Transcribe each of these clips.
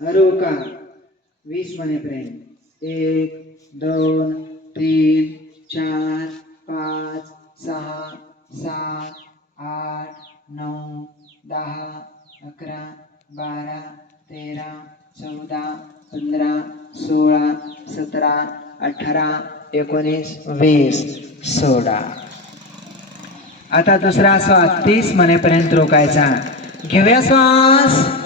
Roca वीस म्हणेपर्यंत एक दोन तीन चार पाच सहा सात आठ नऊ दहा अकरा बारा तेरा चौदा पंधरा सोळा सतरा अठरा एकोणीस वीस सोळा. आता दुसरा श्वास तीस म्हणेपर्यंत रोकायचा घेऊया श्वास.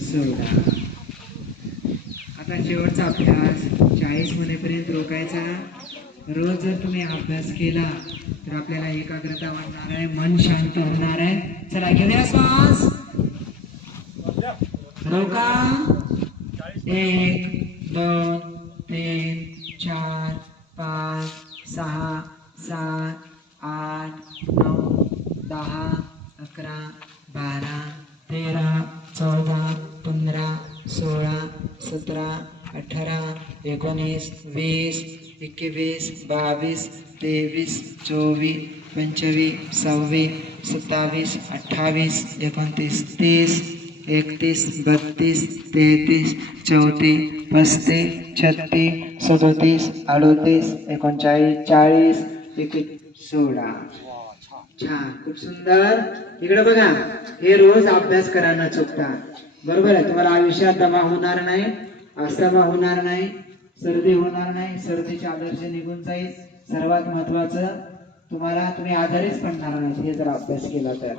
सोळा आता शेवटचा अभ्यास. चाळीस म्हणेपर्यंत रोखायचा. रोज जर तुम्ही अभ्यास केला तर आपल्याला एकाग्रता वाढणार आहे मन शांत होणार आहे. चला घेऊया श्वास. रोका. एक दोन तीन चार पाच सहा सात आठ नऊ दहा अकरा बारा. सोळा सतरा अठरा एकोणीस वीस एकवीस बावीस तेवीस चोवीस पंचवीस सव्वीस सत्तावीस अठ्ठावीस एकोणतीस तीस एकतीस बत्तीस तेहतीस चौतीस पस्तीस छत्तीस सदोतीस अडोतीस एकोणचाळीस चाळीस एकवीस सोळा. छान खूप सुंदर. इकडे बघा हे रोज अभ्यास करा न चुकता. बरोबर आहे. तुम्हाला आयुष्यात दमा होणार नाही अस्थमा होणार नाही सर्दी होणार नाही सर्दीचे आदर्श निघून जाईल. सर्वात महत्वाचं तुम्हाला तुम्ही आजारीच पडणार नाही. हे जर अभ्यास केला तर.